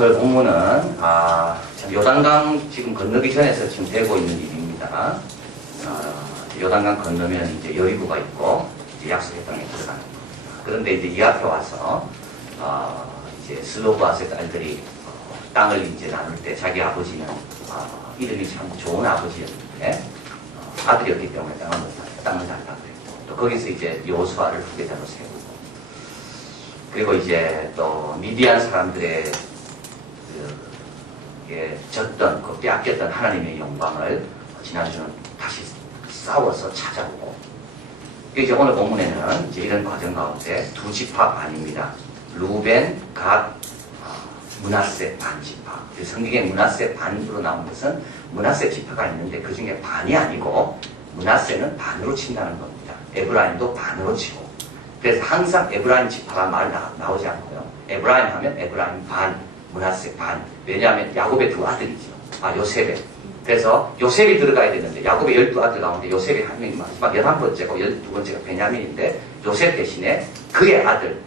오늘 본문은 참 요단강 지금 건너기 전에서 지금 되고 있는 일입니다. 요단강 건너면 이제 여리고가 있고 이제 약속의 땅에 들어가는 겁니다. 그런데 이제 이 앞에 와서 이제 슬로바스의 딸들이 땅을 이제 나눌 때 자기 아버지는 이름이 참 좋은 아버지였는데 아들이었기 때문에 땅을 달라고 했고, 또 거기서 이제 요수아를 후계자로 세우고, 그리고 이제 또 미디안 사람들의 졌던, 빼앗겼던 하나님의 영광을 지난주는 다시 싸워서 찾아오고, 이제 오늘 본문에는 이제 이런 과정 가운데 두 지파 반입니다. 루벤, 갓, 므낫세 반 지파. 성경에 므낫세 반으로 나온 것은 므낫세 지파가 있는데 그 중에 반이 아니고 므낫세는 반으로 친다는 겁니다. 에브라임도 반으로 치고. 그래서 항상 에브라임 지파가 말 나오지 않고요. 에브라임 하면 에브라임 반, 므낫세 반. 왜냐하면 야곱의 두 아들이죠. 요셉의. 그래서 요셉이 들어가야 되는데 야곱의 12아들 가운데 요셉이 한 명이 마지막 11번째고 12번째가 베냐민인데 요셉 대신에 그의 아들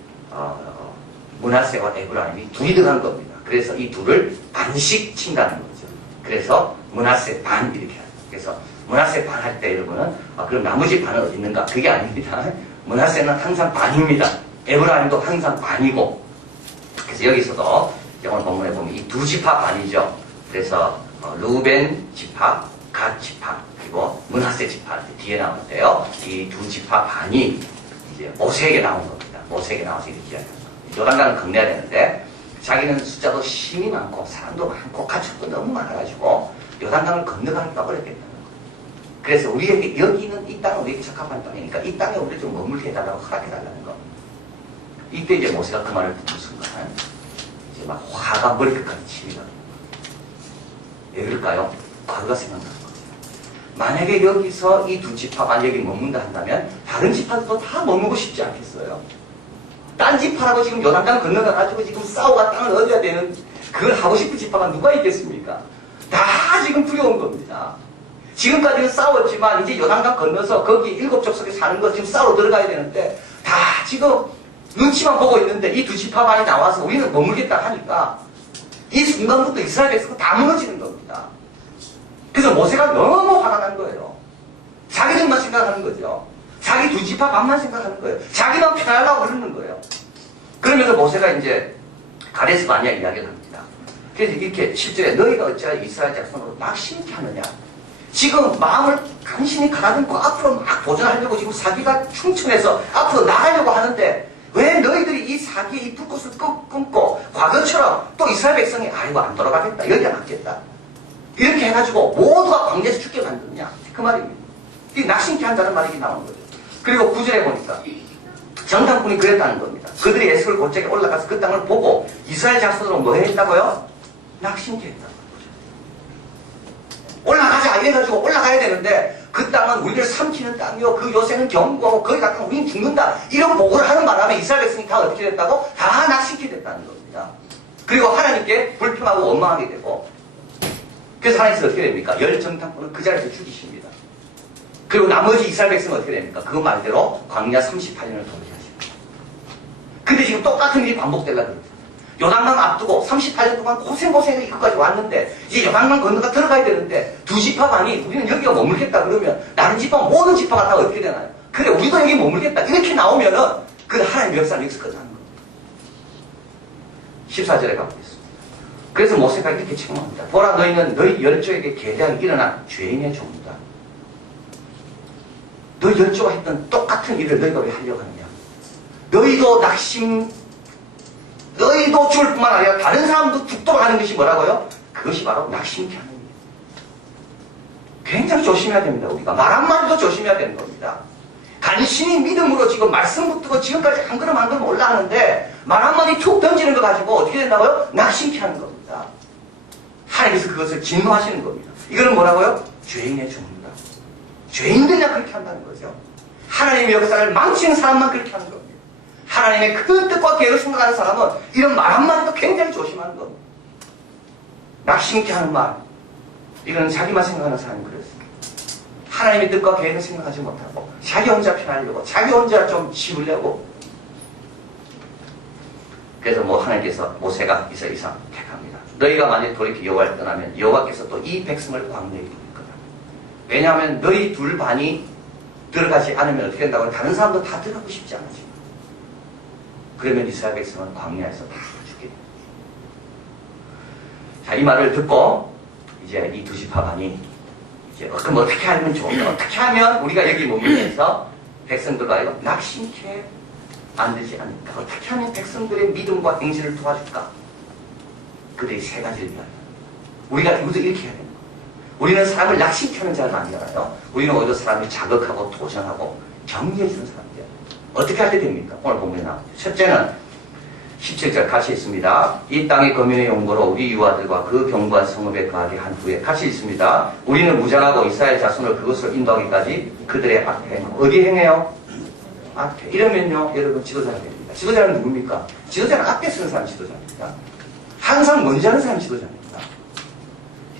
므낫세와 에브라임이 둘이 들어간 겁니다. 그래서 이 둘을 반씩 친다는 거죠. 그래서 므낫세 반 이렇게 합니다. 그래서 므낫세 반 할 때 여러분은 그럼 나머지 반은 어디 있는가? 그게 아닙니다. 므낫세는 항상 반입니다. 에브라임도 항상 반이고. 그래서 여기서도 오늘 본문에 보면 이 두 지파 반이죠. 그래서 루벤 지파, 갓 지파, 그리고 므낫세 지파 뒤에 나오는데요. 이 두 지파 반이 이제 모세에게 나온 겁니다. 모세에게 나와서 이렇게 이야기합니다. 요단강을 건너야 되는데 자기는 숫자도 힘이 많고 사람도 많고 가축도 너무 많아가지고 요단강을 건너가기가 어렵겠다는 거예요. 그래서 우리에게 여기는 이 땅은 우리에게 적합한 땅이니까 이 땅에 우리를 좀 머물게 해달라고 허락해달라는 거. 이때 이제 모세가 그 말을 듣는 순간 이제 막 화가 머리끝까지 치밀어요. 왜 그럴까요? 과거가 생각나는 거예요. 만약에 여기서 이 두 지파가 여기 머문다 한다면 다른 지파들도 다 머물고 싶지 않겠어요? 딴 지파라고 지금 요단강 건너가가지고 지금 싸우가 땅을 얻어야 되는 그걸 하고 싶은 지파가 누가 있겠습니까? 다 지금 두려운 겁니다. 지금까지는 싸웠지만 이제 요단강 건너서 거기 7족속에 사는 거 지금 싸우러 들어가야 되는데 다 지금 눈치만 보고 있는데 이 두 지파만이 나와서 우리는 머물겠다 하니까 이 순간부터 이스라엘 백성은 다 무너지는 겁니다. 그래서 모세가 너무 화가 난 거예요. 자기들만 생각하는 거죠. 자기 두 지파 반만 생각하는 거예요. 자기만 편하려고 그러는 거예요. 그러면서 모세가 이제 가데스 바냐 이야기를 합니다. 그래서 이렇게 10절에 너희가 어찌하여 이스라엘 자손으로 낙심케 하느냐. 지금 마음을 간신히 가다듬고 앞으로 막 도전하려고 지금 사기가 충천해서 앞으로 나가려고 하는데 왜 너희들이 이 사기의 이 불꽃을 끊고 과거처럼 또 이스라엘 백성이 아이고 안 돌아가겠다 여기가 낫겠다 이렇게 해가지고 모두가 광야에서 죽게 만드느냐 그 말입니다. 이 낙심케 한다는 말이 나오는 거죠. 그리고 9절에 보니까 정탐꾼이 그랬다는 겁니다. 그들이 에스겔 골짜기에 올라가서 그 땅을 보고 이스라엘 자손으로 뭐 했다고요? 낙심케 했다는 거죠. 올라가자 이래가지고 올라가야 되는데 그 땅은 우리를 삼키는 땅이요 그 요새는 경고하고 거기 갔다 우리는 죽는다 이런 보고를 하는 바람에 이스라엘 백성이 다 어떻게 됐다고? 다 낙심케 됐다는 겁니다. 그리고 하나님께 불평하고 원망하게 되고 그래서 하나님께서 어떻게 됩니까? 열 정탐꾼은 그 자리에서 죽이십니다. 그리고 나머지 이스라엘 백성은 어떻게 됩니까? 그 말대로 광야 38년을 돌게 하십니다. 근데 지금 똑같은 일이 반복되려고 그러죠. 요단강 앞두고 38년 동안 고생고생해서 이거까지 왔는데 이제 요단강 건너가 들어가야 되는데 두 지파 반이 우리는 여기가 머물겠다 그러면 다른 지파 모든 지파가 다 어떻게 되나요? 그래 우리도 여기 머물겠다 이렇게 나오면은 그 하나님의 역사는 여기서 끝나는 겁니다. 14절에 가보겠습니다. 그래서 모세가 이렇게 책망합니다. 보라 너희는 너희 열조에게 계대하게 일어난 죄인의 종이다. 너희 열조가 했던 똑같은 일을 너희가 왜 하려고 하느냐. 너희도 죽을 뿐만 아니라 다른 사람도 죽도록 하는 것이 뭐라고요? 그것이 바로 낙심케 하는 일이에요. 굉장히 조심해야 됩니다. 우리가 말 한마디도 조심해야 되는 겁니다. 간신히 믿음으로 지금 말씀 붙들고 지금까지 한 걸음 한 걸음 올라가는데 말 한마디 툭 던지는 거 가지고 어떻게 된다고요? 낙심케 하는 겁니다. 하나님께서 그것을 진노하시는 겁니다. 이거는 뭐라고요? 죄인의 종이다. 죄인들이나 그렇게 한다는 거죠. 하나님의 역사를 망치는 사람만 그렇게 하는 겁니다. 하나님의 큰 뜻과 계획을 생각하는 사람은 이런 말 한마디도 굉장히 조심하는 겁니다. 낙심케 하는 말, 이건 자기만 생각하는 사람이 그렇습니다. 하나님의 뜻과 계획을 생각하지 못하고 자기 혼자 편하려고 자기 혼자 좀 지우려고 그래서 하나님께서 모세가 이상 택합니다. 너희가 만약 돌이켜 여호와를 떠나면 여호와께서 또 이 백성을 광야에 보낼 거다. 왜냐하면 너희 둘 반이 들어가지 않으면 어떻게 된다고 다른 사람도 다 들어가고 싶지 않으지. 그러면 이스라엘 백성은 광야에서 다 죽게 됩니다. 자, 이 말을 듣고 이제 이 두 지파 반이 이제 그럼 어떻게 하면 좋을까? 어떻게 하면 우리가 여기 머물면서 백성들과 이거 낙심케 만들지 않을까? 어떻게 하면 백성들의 믿음과 행실을 도와줄까? 그들이 세 가지를 위하여 우리가 이것도 이렇게 해야 됩니다. 우리는 사람을 낙심케하는 자가 아니잖아요. 우리는 오히려 사람을 자극하고 도전하고 격려해주는 사람이에요. 어떻게 할 때 됩니까? 오늘 보면 나옵니다. 첫째는 17절 같이 있습니다. 이 땅의 거민의 용거로 우리 유아들과 그 견고한 성읍에 거하게 한 후에 같이 있습니다. 우리는 무장하고 이스라엘 자손을 그것으로 인도하기까지 그들의 앞에 행하고. 어디 행해요? 앞에. 이러면요 여러분 지도자가 됩니다. 지도자는 누굽니까? 지도자는 앞에 서는 사람이 지도자입니다. 항상 먼저 하는 사람이 지도자입니다.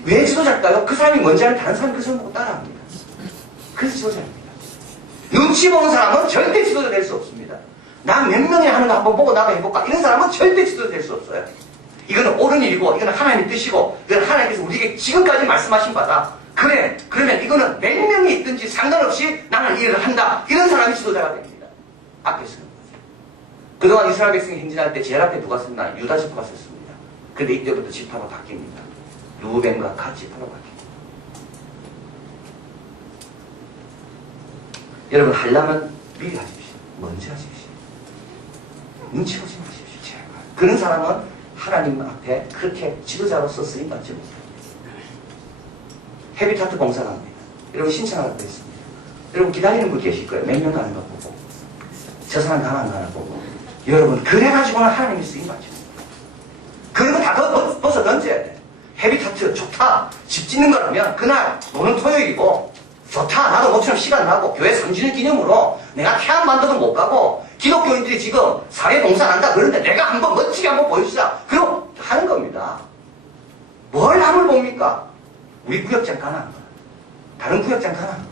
왜 지도자일까요? 그 사람이 먼저 하는 다른 사람이 그 사람 보고 따라합니다. 그래서 지도자입니다. 눈치 보는 사람은 절대 지도자 될 수 없습니다. 난 몇 명이 하는 거 한번 보고 나도 해볼까? 이런 사람은 절대 지도자 될 수 없어요. 이거는 옳은 일이고 이거는 하나님의 뜻이고 이거는 하나님께서 우리에게 지금까지 말씀하신 바다. 그래, 그러면 이거는 몇 명이 있든지 상관없이 나는 이 일을 한다. 이런 사람이 지도자가 됩니다. 앞에 서는 거죠. 그동안 이스라엘 백성이 행진할 때 제일 앞에 누가 섰나? 유다 지파가 섰습니다. 그런데 이때부터 지파가 바뀝니다. 루벤과 갓 지파가 바뀝니다. 여러분 하려면 미리 하십시오. 먼저 하십시오. 눈치 보지 마십시오. 제발. 그런 사람은 하나님 앞에 그렇게 지도자로서 쓰임받지 못합니다. 헤비타트 봉사를 합니다. 여러분 신청하라고 했습니다. 여러분 기다리는 분 계실 거예요. 몇 명 가는 거 보고 저 사람 가나 안 가나 보고 여러분 그래가지고는 하나님이 쓰임받지 못합니다. 그런 거 다 벗어 던져야 돼. 헤비타트 좋다. 집 짓는 거라면 그날 노는 토요일이고 좋다. 나도 모처럼 시간 나고 교회 3주년 기념으로 내가 태안반도도 못 가고 기독교인들이 지금 사회봉사 한다 그러는데 내가 한번 멋지게 한번 보여주자. 그럼 하는 겁니다. 뭘 남을 봅니까? 우리 구역장 가난한 거야. 다른 구역장 가난한 거야.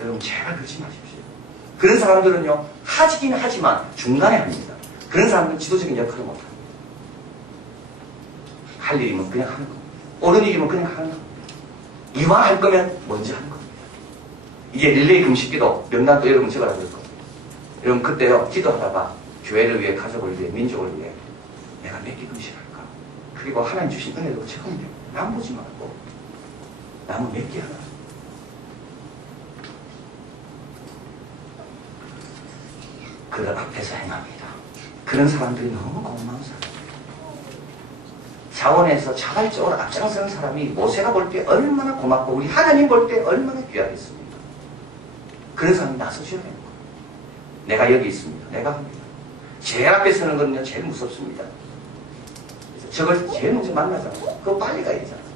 여러분 제발 그러지 마십시오. 그런 사람들은요 하긴 하지만 중간에 합니다. 그런 사람들은 지도적인 역할을 못합니다. 할 일이면 그냥 하는 겁니다. 옳은 일이면 그냥 하는 겁니다. 이왕 할 거면 먼저 하는 겁니다. 이게 릴레이 금식기도 명단도 여러분 적어라 그럴 겁니다. 여러분 그때요 기도하다가 교회를 위해 가족을 위해 민족을 위해 내가 몇 개 금식할까? 그리고 하나님 주신 은혜도 적으면 돼요. 남 보지 말고 남은 몇 개 하나. 그들 앞에서 행합니다. 그런 사람들이 너무 고마운 사람. 자원에서 자발적으로 앞장서는 사람이 모세가 볼 때 얼마나 고맙고 우리 하나님 볼 때 얼마나 귀하겠습니까? 그런 사람이 나서줘야 되는 거예요. 내가 여기 있습니다. 내가 합니다. 제일 앞에 서는 거는요 제일 무섭습니다. 그래서 저걸 제일 먼저 만나잖아요. 그거 빨리 가야 되잖아요.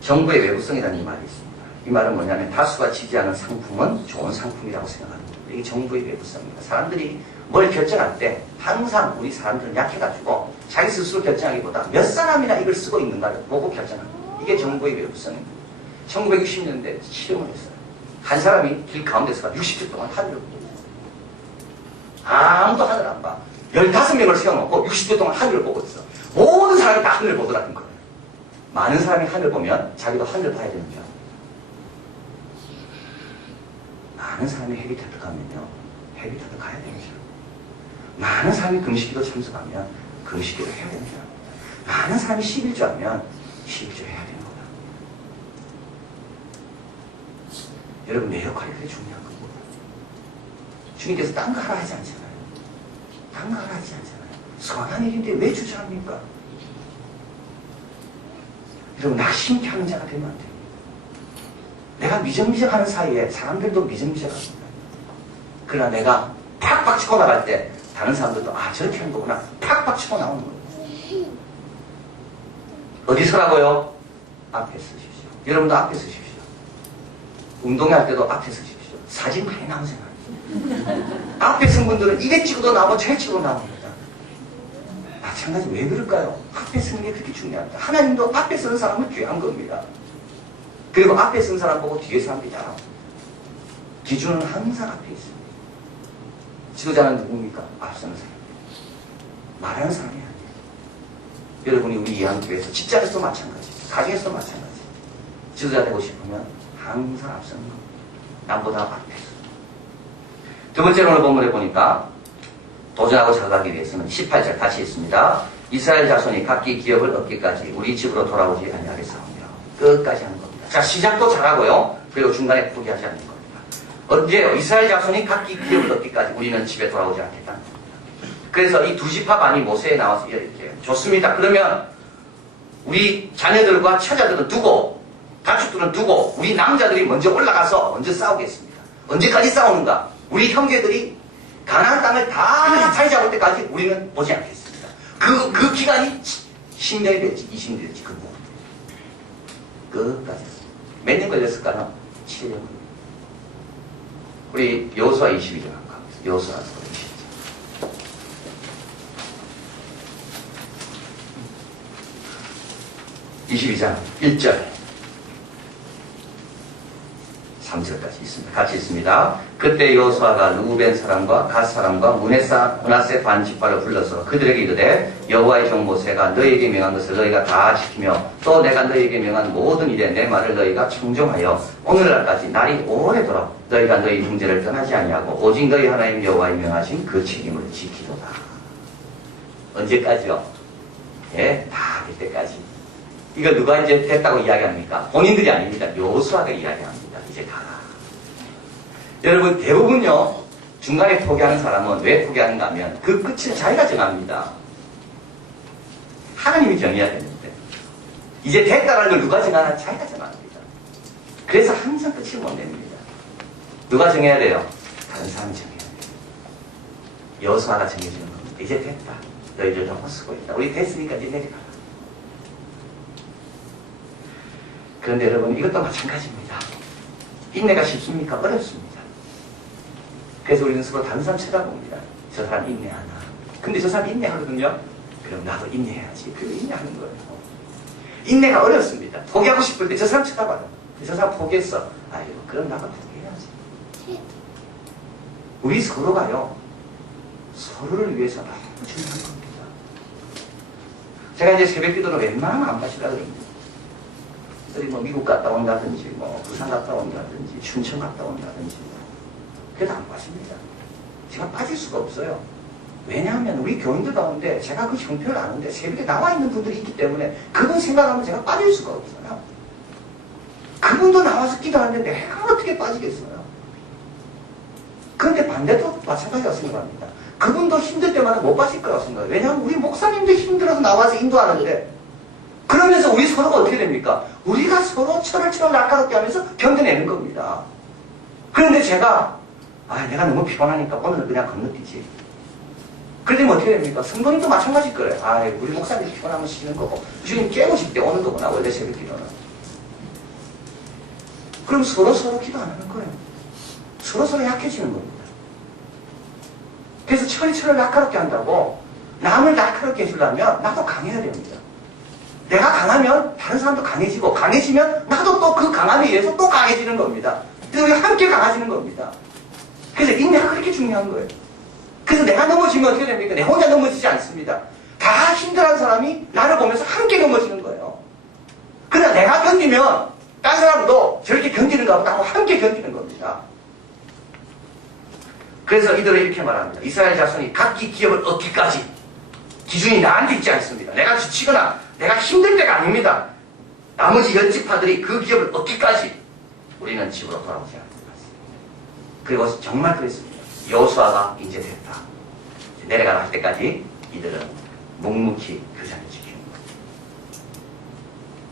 정부의 외부성이라는 이 말이 있습니다. 이 말은 뭐냐면 다수가 지지하는 상품은 좋은 상품이라고 생각합니다. 이게 정부의 외부성입니다. 사람들이 뭘 결정할 때 항상 우리 사람들은 약해가지고 자기 스스로 결정하기보다 몇 사람이나 이걸 쓰고 있는가를 보고 결정합니다. 이게 정부의 외부성입니다. 1960년대에 실험을 했어요. 한 사람이 길 가운데서 60초 동안 하늘을 보고 있어요. 아무도 하늘 안 봐. 15명을 세워놓고 60초 동안 하늘을 보고 있어. 모든 사람이 다 하늘을 보더라는 거예요. 많은 사람이 하늘 보면 자기도 하늘 봐야 되는 줄 압니다. 많은 사람이 헤비타트 가면요 헤비타트 가야 되는 줄 압니다. 많은 사람이 금식기도 참석하면 금식기도 해야 되는 줄 압니다. 많은 사람이 11조 하면 11조 해야 되는 거다. 여러분 내 역할이 그렇게 중요한 겁니다. 주님께서 딴 거 하라 하지 않잖아요. 딴 거 하라 하지 않잖아요. 선한 일인데 왜 주저합니까? 여러분 낙심케 하는 자가 되면 안 됩니다. 내가 미적미적하는 사이에 사람들도 미적미적합니다. 그러나 내가 팍팍 치고 나갈 때 다른 사람들도 아 저렇게 하는 거구나 팍팍 치고 나오는 거예요. 어디서라고요? 앞에 서십시오. 여러분도 앞에 서십시오. 운동할 때도 앞에 서십시오. 사진 많이 나오잖아요. 앞에 선 분들은 이래 찍어도 나오고 저래 찍어도 나옵니다. 마찬가지 왜 그럴까요? 앞에 서는 게 그렇게 중요합니다. 하나님도 앞에 서는 사람은 귀한 겁니다. 그리고 앞에 서는 사람 보고 뒤에 사람들이 따라옵니다. 기준은 항상 앞에 있습니다. 지도자는 누굽니까? 앞서는 사람. 말하는 사람이 아니에요. 여러분이 우리 이한교회에서 직장에서도 마찬가지, 가정에서도 마찬가지. 지도자 되고 싶으면 항상 앞서는 겁니다. 남보다 앞에서. 두 번째로 오늘 본문에 보니까 도전하고 자각하기 위해서는 18절 같이 있습니다. 이스라엘 자손이 각기 기업을 얻기까지 우리 집으로 돌아오지 아니하겠사오며 끝까지 하는 겁니다. 자, 시작도 잘하고요. 그리고 중간에 포기하지 않는 겁니다. 언제요? 이스라엘 자손이 각기 기업을 얻기까지 우리는 집에 돌아오지 않겠다는 겁니다. 그래서 이 두 지파 반이 모세에 나와서 이렇게 좋습니다. 그러면 우리 자녀들과 처자들은 두고 가축들은 두고 우리 남자들이 먼저 올라가서 먼저 싸우겠습니다. 언제까지 싸우는가? 우리 형제들이 가나안 땅을 다 자리 잡을 때까지 우리는 보지 않겠습니다. 그 기간이 10년이 될지 20년이 될지 그 부분 끝까지 몇 년 걸렸을까요? 7년 걸렸습니다. 우리 여호수아 22장 한번 가보겠습니다. 여호수아 22장 1절 3절까지 있습니다. 같이 있습니다. 그때 여호수아가 루벤 사람과 갓 사람과 므낫세 반 지파를 불러서 그들에게 이르되 여호와의 종 모세가 너희에게 명한 것을 너희가 다 지키며 또 내가 너희에게 명한 모든 일에 내 말을 너희가 청종하여 오늘날까지 날이 오래도록 너희가 너희 형제를 떠나지 아니하고 오직 너희 하나님 여호와의 명하신 그 책임을 지키도다. 언제까지요? 예, 다 될 때까지. 이거 누가 이제 됐다고 이야기합니까? 본인들이 아닙니다. 여호수아가 이야기합니다. 이제 가라. 여러분 대부분요 중간에 포기하는 사람은 왜 포기하는가 하면 그 끝을 자기가 정합니다. 하나님이 정해야 되는데 이제 됐다는 걸 누가 정하나 자기가 정합니다. 그래서 항상 끝을 못 냅니다. 누가 정해야 돼요? 다른 사람이 정해야 돼요. 여호수아가 정해주는 겁니다. 이제 됐다. 너희들 다 헛쓰고 있다. 우리 됐으니까 이제 내려가라. 그런데 여러분 이것도 마찬가지입니다. 인내가 쉽습니까? 어렵습니다. 그래서 우리는 서로 다른 사람 쳐다봅니다. 저 사람 인내하나. 근데 저 사람 인내하거든요. 그럼 나도 인내해야지. 그리고 인내하는 거예요. 인내가 어렵습니다. 포기하고 싶을 때 저 사람 쳐다봐요. 저 사람 포기했어. 아이고 그럼 나도 포기해야지. 우리 서로가요. 서로를 위해서 너무 중요한 겁니다. 제가 이제 새벽 기도를 웬만하면 안 빠지려고 그럽니다. 뭐 미국 갔다 온다든지, 뭐 부산 갔다 온다든지, 춘천 갔다 온다든지, 그래도 안 빠집니다. 제가 빠질 수가 없어요. 왜냐하면 우리 교인들 가운데 제가 그 형편을 아는데 새벽에 나와 있는 분들이 있기 때문에 그분 생각하면 제가 빠질 수가 없어요. 그분도 나와서 기도하는데 내가 어떻게 빠지겠어요? 그런데 반대도 마찬가지라고 생각합니다. 그분도 힘들 때마다 못 빠질 거라고 생각해요. 왜냐하면 우리 목사님도 힘들어서 나와서 인도하는데 그러면서 우리 서로가 어떻게 됩니까? 우리가 서로 철을 날카롭게 하면서 견뎌내는 겁니다. 그런데 제가 내가 너무 피곤하니까 오늘은 그냥 건너뛰지. 그러면 어떻게 됩니까? 성도님도 마찬가지일 거예요. 우리 목사님 피곤하면 쉬는 거고 주님 깨고 싶을 때 오는 거구나. 원래 새벽 기도는. 그럼 서로 기도 안 하는 거예요. 서로 약해지는 겁니다. 그래서 철을 날카롭게 한다고 남을 날카롭게 해주려면 나도 강해야 됩니다. 내가 강하면 다른 사람도 강해지고 강해지면 나도 또 그 강함에 의해서 또 강해지는 겁니다. 우리 함께 강해지는 겁니다. 그래서 인내가 그렇게 중요한 거예요. 그래서 내가 넘어지면 어떻게 됩니까? 내 혼자 넘어지지 않습니다. 다 힘들어하는 사람이 나를 보면서 함께 넘어지는 거예요. 그러나 내가 견디면 다른 사람도 저렇게 견디는가 보다 하고 함께 견디는 겁니다. 그래서 이들은 이렇게 말합니다. 이스라엘 자손이 각기 기업을 얻기까지 기준이 나한테 있지 않습니다. 내가 지치거나 내가 힘들 때가 아닙니다. 나머지 10지파들이 그 기업을 얻기까지 우리는 집으로 돌아오지 않는 것 같습니다. 그리고 정말 그랬습니다. 여호수아가 이제 됐다. 내려가라 할 때까지 이들은 묵묵히 그 자리를 지키는 겁니다.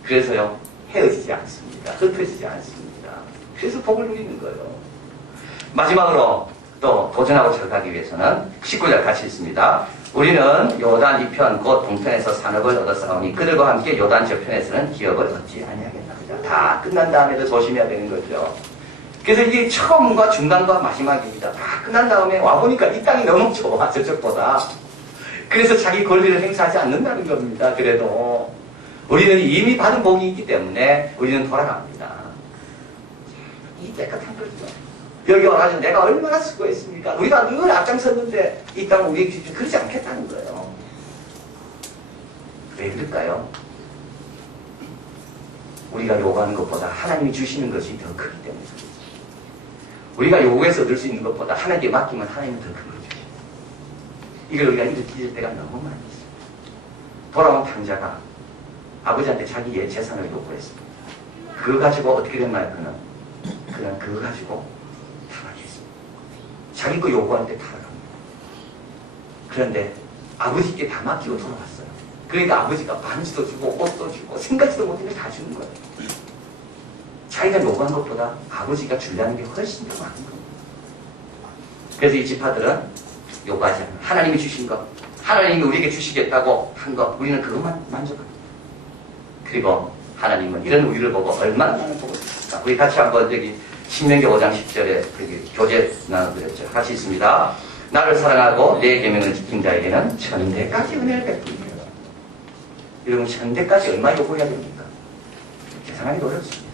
그래서요 헤어지지 않습니다. 흩어지지 않습니다. 그래서 복을 누리는 거예요. 마지막으로 또 도전하고 절가기 위해서는 19절 같이 있습니다. 우리는 요단 이편 곧 동편에서 산업을 얻었사오니 그들과 함께 요단 저편에서는 기업을 얻지 아니하겠다. 그죠? 다 끝난 다음에도 조심해야 되는 거죠. 그래서 이게 처음과 중간과 마지막입니다. 다 끝난 다음에 와보니까 이 땅이 너무 좋아 저쪽보다. 그래서 자기 권리를 행사하지 않는다는 겁니다. 그래도 우리는 이미 받은 복이 있기 때문에 우리는 돌아갑니다. 이 깨끗한 거죠. 여기 와가지고 내가 얼마나 수고했습니까? 우리가 늘 앞장섰는데 이 땅은 우리에게 주지 그러지 않겠다는 거예요. 왜 그럴까요? 우리가 요구하는 것보다 하나님이 주시는 것이 더 크기 때문에 그렇지. 우리가 요구해서 얻을 수 있는 것보다 하나님께 맡기면 하나님은 더 큰 걸 주십니다. 이걸 우리가 잊을 때가 너무 많이 있어요. 돌아온 탕자가 아버지한테 자기의 재산을 요구했습니다. 그거 가지고 어떻게 됐나요? 그는 그거 가지고 타락했습니다. 자기 거 요구할 때 타락합니다. 그런데 아버지께 다 맡기고 돌아갔어요. 그러니까 아버지가 반지도 주고 옷도 주고 생각지도 못한 걸 다 주는 거예요. 자기가 요구한 것보다 아버지가 주려는 게 훨씬 더 많은 겁니다. 그래서 이 지파들은 요구하지 않아요. 하나님이 주신 것, 하나님이 우리에게 주시겠다고 한 것, 우리는 그것만 만족합니다. 그리고 하나님은 이런 우리를 보고 얼마나 많은 복을 주실까. 우리 같이 한번 여기 신명기 5장 10절에 교제 나눠드렸죠. 같이 있습니다. 나를 사랑하고 내 계명을 지킨 자에게는 천대까지 은혜를 베푼다. 여러분 천대까지 얼마 요구해야 됩니까? 계산하기도 어렵습니다.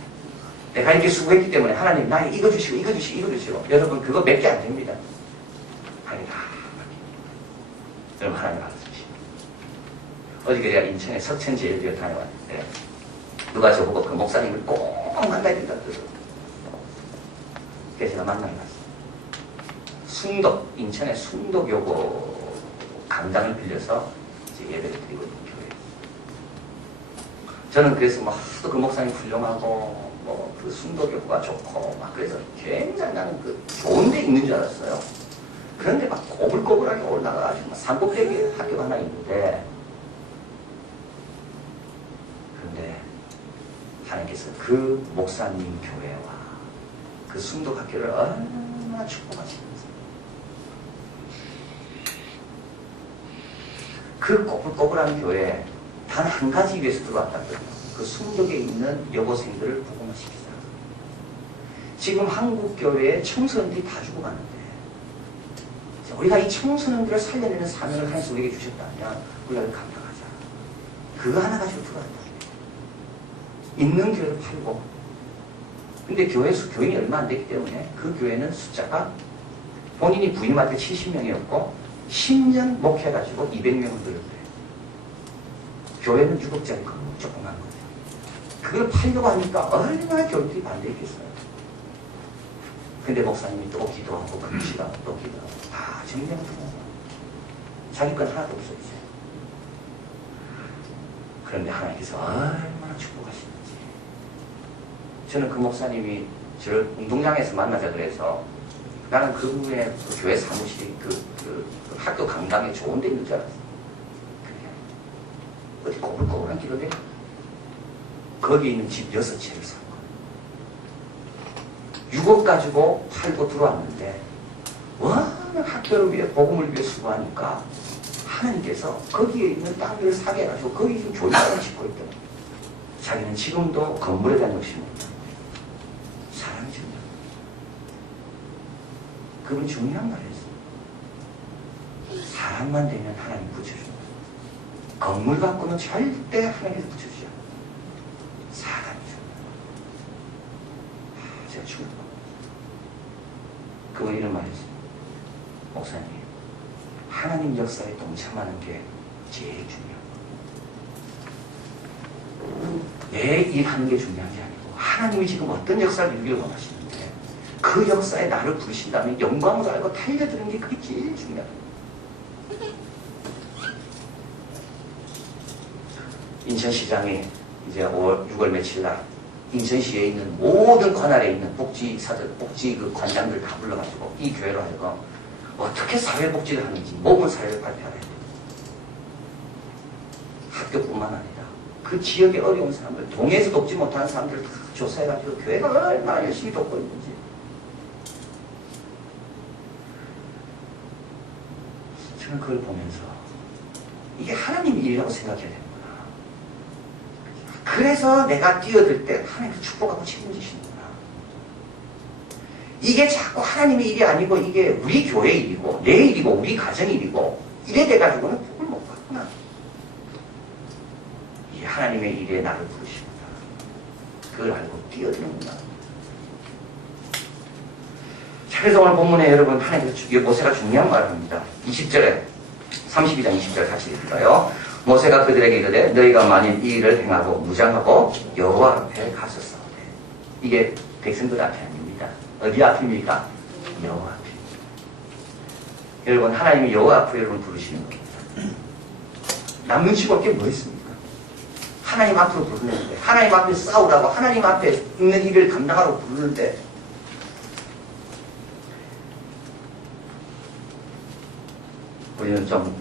내가 이렇게 수고했기 때문에 하나님 나에게 이거 주시고 이거 주시고 이거 주시고 여러분 그거 몇 개 안 됩니다. 하나님 다 여러분 하나님 알아주십니다. 어저께 내가 인천에 석천제일교회 다녀왔는데 누가 저보고 그 목사님을 꼭 만나야 된다 그러더라고요. 그래서 제가 만나러 갔어요. 순덕, 인천의 순덕요고 강당을 빌려서 이제 예배를 드리고 있는 교회예요. 저는 그래서 막 하도 그 목사님 훌륭하고 뭐 그 순덕요고가 좋고 막 그래서 굉장히 나는 그 좋은 데 있는 줄 알았어요. 그런데 막 꼬불꼬불하게 올라가가지고 산꼭대기에 학교가 하나 있는데 그런데 하나님께서 그 목사님 교회와 그 순덕학교를 얼마나 축복하시면서 그 꼬불꼬불한 교회에 단 한 가지 위해서 들어왔다거든요. 그 순덕에 있는 여고생들을 복음화시키자. 지금 한국교회에 청소년들이 다 죽어가는데 우리가 이 청소년들을 살려내는 사명을 하나님께서 우리에게 주셨다면 우리가 감당하자. 그거 하나 가지고 들어왔다. 있는 교회를 팔고 근데 교인이 얼마 안 되기 때문에 그 교회는 숫자가 본인이 부임할 때 70명이었고 10년 목회해가지고 200명을 늘었대요. 교회는 6억짜리 건물 조그만 거죠. 그걸 팔려고 하니까 얼마나 교인들이 반대했겠어요. 근데 목사님이 또 기도하고 금시하고 또 기도하고 다 정리하고 자기 건 하나도 없어 이제. 그런데 하나님께서 얼마나 축복하시는지. 저는 그 목사님이 저를 운동장에서 만나자 그래서 나는 그 후에 그 교회 사무실이 그 학교 강당에 좋은 데 있는 줄 알았어. 어디 꼬불꼬불한 길인데 거기 있는 집 6채를 산 거예요. 6억 가지고 팔고 들어왔는데 워낙 학교를 위해 복음을 위해 수고하니까 하나님께서 거기에 있는 땅을 사게 해가지고 거기 지금 교회를 짓고 있더라고요. 자기는 지금도 건물에 대한 욕심이 없다. 사람이 중요한 그분 중요한 말을 했어요. 사람만 되면 하나님 붙여줍니다. 건물 갖고는 절대 하나님께서 붙여주지 않아요. 사람이 중요해요. 제가 죽을 겁니다. 그분 이런 말 했어요. 목사님, 하나님 역사에 동참하는 게 제일 중요해요. 내 일하는 게 중요한 게 아니고 하나님이 지금 어떤 역사를 이루기를 원하시는데 그 역사에 나를 부르신다면 영광을 알고 달려드는 게 그게 제일 중요해요. 인천시장이 이제 6월 며칠 날 인천시에 있는 모든 관할에 있는 복지사들, 복지 그 관장들 다 불러가지고 이 교회로 하여금 어떻게 사회복지를 하는지 모범 사회를 발표하라 해요. 학교뿐만 아니라 그 지역의 어려운 사람들, 동에서 돕지 못하는 사람들을 다 조사해가지고 교회가 얼마나 열심히 돕고 있는지. 저는 그걸 보면서 이게 하나님 일이라고 생각해야 됩니다. 그래서 내가 뛰어들 때 하나님께서 축복하고 책임지시는구나. 이게 자꾸 하나님의 일이 아니고 이게 우리 교회 일이고 내 일이고 우리 가정 일이고 이래 돼가지고는 복을 못 받구나. 이 하나님의 일에 나를 부르시구나. 그걸 알고 뛰어드는구나. 자, 그래서 오늘 본문에 여러분 하나님께서 모세가 중요한 말을 합니다. 20절에 32장 20절 같이 읽을까요? 모세가 그들에게 이르되 너희가 만일 이 일을 행하고 무장하고 여호와 앞에 가서 싸우되. 이게 백성들 앞이 아닙니다. 어디 앞입니까? 여호와 앞입니다. 여러분 하나님이 여호와 앞으로 여러분 부르시는 겁니다. 남 눈치 볼 게 뭐 있습니까? 하나님 앞으로 부르는데, 하나님 앞에 싸우라고, 하나님 앞에 있는 일을 감당하라고 부르는데, 우리는 좀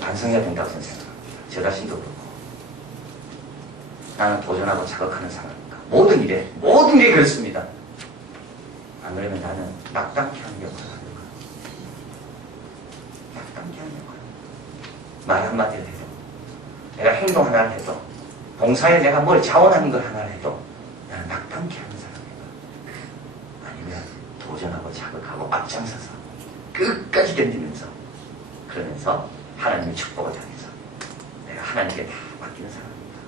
반성해야 된다고 생각합니다. 저 자신도 그렇고. 나는 도전하고 자극하는 사람입니다. 모든 일에 그렇습니다. 안 그러면 나는 낙담케 하는 역할을 하는 거예요. 낙담케 하는 역할. 말 한마디를 해도, 내가 행동 하나를 해도, 봉사에 내가 뭘 자원하는 걸 하나를 해도, 나는 낙담케 하는 사람이다. 아니면 도전하고 자극하고 앞장서서 끝까지 견디면서, 그러면서 하나님의 축복을 당해서 내가 하나님께 다 맡기는 사람입니다.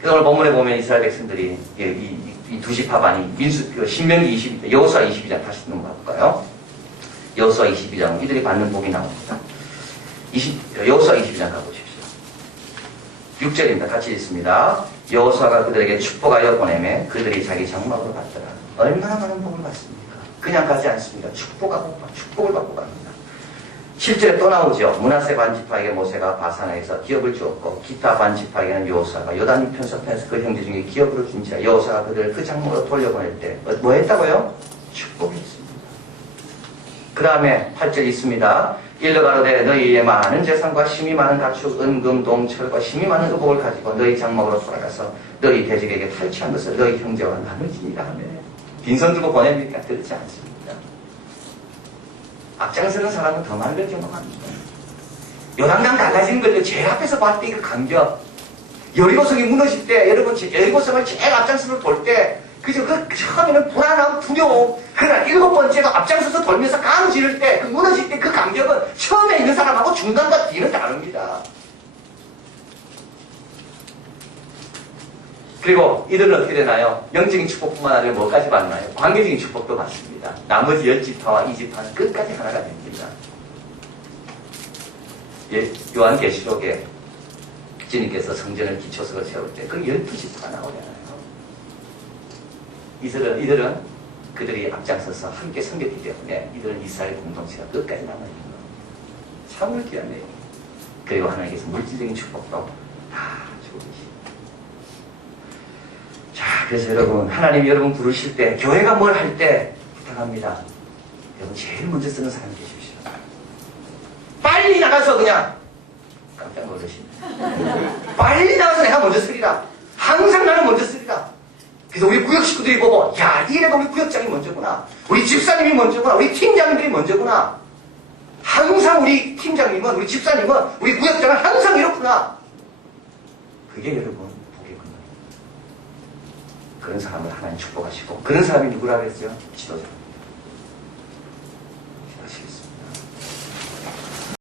그래서 오늘 본문에 보면 이스라엘 백성들이 이 두 지파 반이 신명기 22장, 여호수아 22장 다시 넘어가 볼까요? 여호수아 22장 이들이 받는 복이 나옵니다. 여호수아 22장 가보십시오. 6절입니다. 같이 읽습니다. 여호수아가 그들에게 축복하여 보내매 그들이 자기 장막으로 갔더라. 얼마나 많은 복을 받습니까? 그냥 가지 않습니다. 축복을 받고 갑니다. 7절에 또 나오죠. 므낫세 반지파에게 모세가 바산에서 기업을 주었고 기타 반지파에게는 여호수아가 요단 편서편에서 그 형제 중에 기업으로 준지라. 여호수아가 그들을 그 장막으로 돌려보낼 때 뭐 했다고요? 축복했습니다. 그 다음에 8절 있습니다. 일러 가로되 너희의 많은 재산과 힘이 많은 가축, 은금, 동, 철과 힘이 많은 의복을 가지고 너희 장막으로 쏘아가서 너희 대적에게 탈취한 것을 너희 형제와 나누지니라 하며 빈손 들고 보냅니까? 그렇지 않습니다. 앞장서는 사람은 더 많은 걸 경험합니다. 요단강 갈라진 걸 제 앞에서 봤을 때 이거 감격. 여리고성이 무너질 때, 여러분, 여리고성을 제일 앞장서서 돌 때, 처음에는 불안하고 두려움. 그러나 7번째가 앞장서서 돌면서 가로지를 때, 그 무너질 때 그 감격은 처음에 있는 사람하고 중간과 뒤는 다릅니다. 그리고 이들은 어떻게 되나요? 영적인 축복뿐만 아니라 뭐까지 받나요? 관계적인 축복도 받습니다. 나머지 10지파와 2지파는 끝까지 하나가 됩니다. 요한계시록에 주님께서 성전을 기초석을 세울 때 그 12지파가 나오잖아요. 이들은 그들이 앞장서서 함께 섬겼기 때문에 이들은 이스라엘 공동체가 끝까지 남아있는 겁니다. 참으로 귀한 내용. 그리고 하나님께서 물질적인 축복도 다 주고 계십니다. 자, 그래서 여러분, 하나님이 여러분 부르실 때, 교회가 뭘 할 때 부탁합니다. 여러분, 제일 먼저 쓰는 사람이 되십시오. 빨리 나가서 그냥 깜짝 놀라십니다. 빨리 나가서 내가 먼저 쓰리라. 항상 나는 먼저 쓰리라. 그래서 우리 구역 식구들이 보고, 야, 이래도 우리 구역장이 먼저구나. 우리 집사님이 먼저구나. 우리 팀장님들이 먼저구나. 항상 우리 팀장님은, 우리 집사님은, 우리 구역장은 항상 이렇구나. 그게 여러분, 복의 근원입니다. 그런 사람을 하나님 축복하시고, 그런 사람이 누구라고 했어요? 지도자.